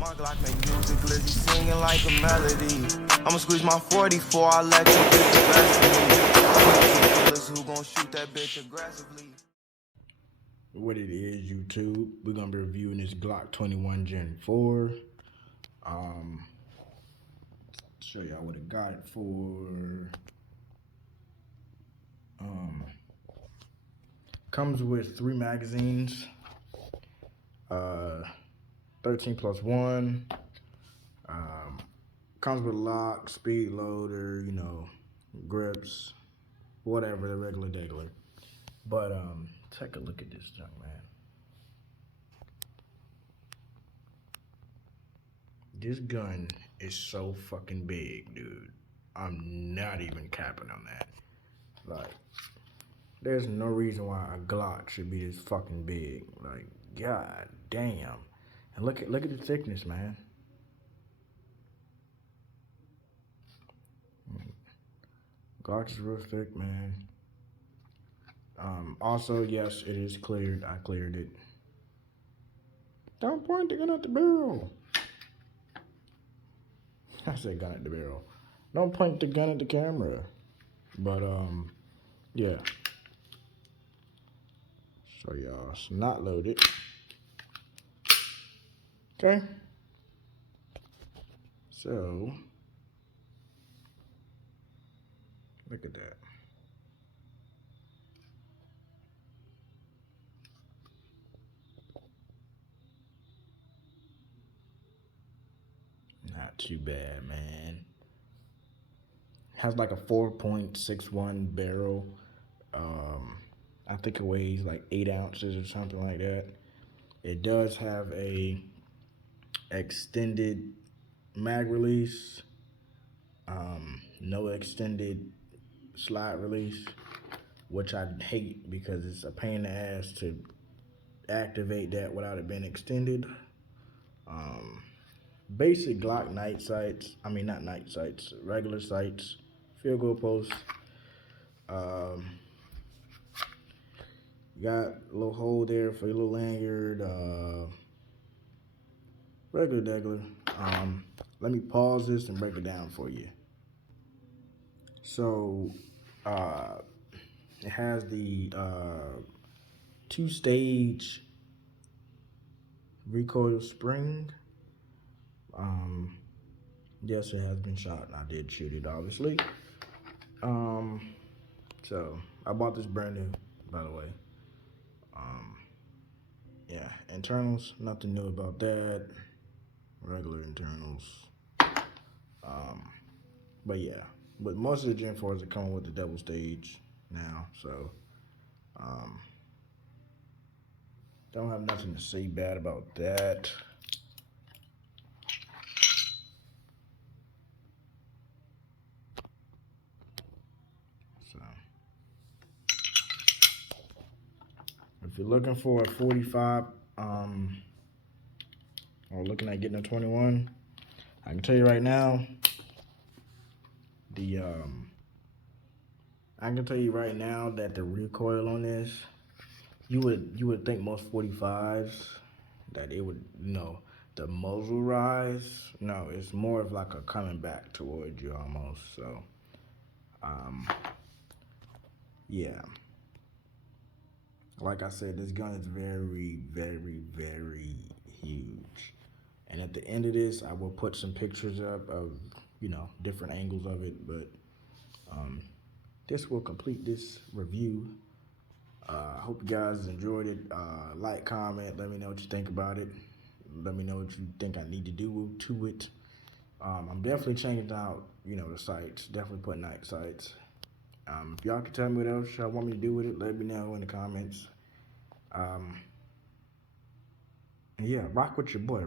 My glock make music, Lizzie singing like a melody. I'ma squeeze my 44, I let you get the best of me. Who gon' shoot that bitch aggressively? What it is, YouTube? We're gonna be reviewing this Glock 21 Gen 4. Show y'all what it got it for. Comes with 3 magazines. 13+1. Comes with lock, speed loader, grips, whatever, the regular. But take a look at this junk, man. This gun is so fucking big, dude. I'm not even capping on that. Like, there's no reason why a Glock should be this fucking big. Like, god damn. And look at the thickness, man. Glock is real thick, man. Also, yes, it is cleared. I cleared it. Don't point the gun at the barrel. I said gun at the barrel. Don't point the gun at the camera. But, yeah. So, y'all, it's not loaded. Okay. So, look at that. Not too bad, man. Has like a 4.61 barrel. I think it weighs like 8 ounces or something like that. It does have a extended mag release. No extended slide release, which I hate because it's a pain in the ass to activate that without it being extended. Basic Glock night sights. I mean, not night sights, regular sights, field goal posts. You got a little hole there for your little lanyard. Regular. Let me pause this and break it down for you. So, it has the 2-stage recoil spring. Yes, it has been shot, and I did shoot it, obviously. So I bought this brand new, by the way. Yeah, internals, nothing new about that. Regular internals. But yeah, but most of the Gen 4s are coming with the double stage now, so don't have nothing to say bad about that. So if you're looking for a 45, or looking at getting a 21, I can tell you right now, that the recoil on this, you would think most 45s that it would, the muzzle rise. No, it's more of like a coming back towards you almost. So, yeah. Like I said, this gun is very, very huge. And at the end of this, I will put some pictures up of, different angles of it. But this will complete this review. I hope you guys enjoyed it. Like, comment, let me know what you think about it. Let me know what you think I need to do to it. I'm definitely changing out, the sights. Definitely putting night sights. If y'all can tell me what else y'all want me to do with it, let me know in the comments. Yeah, rock with your boy.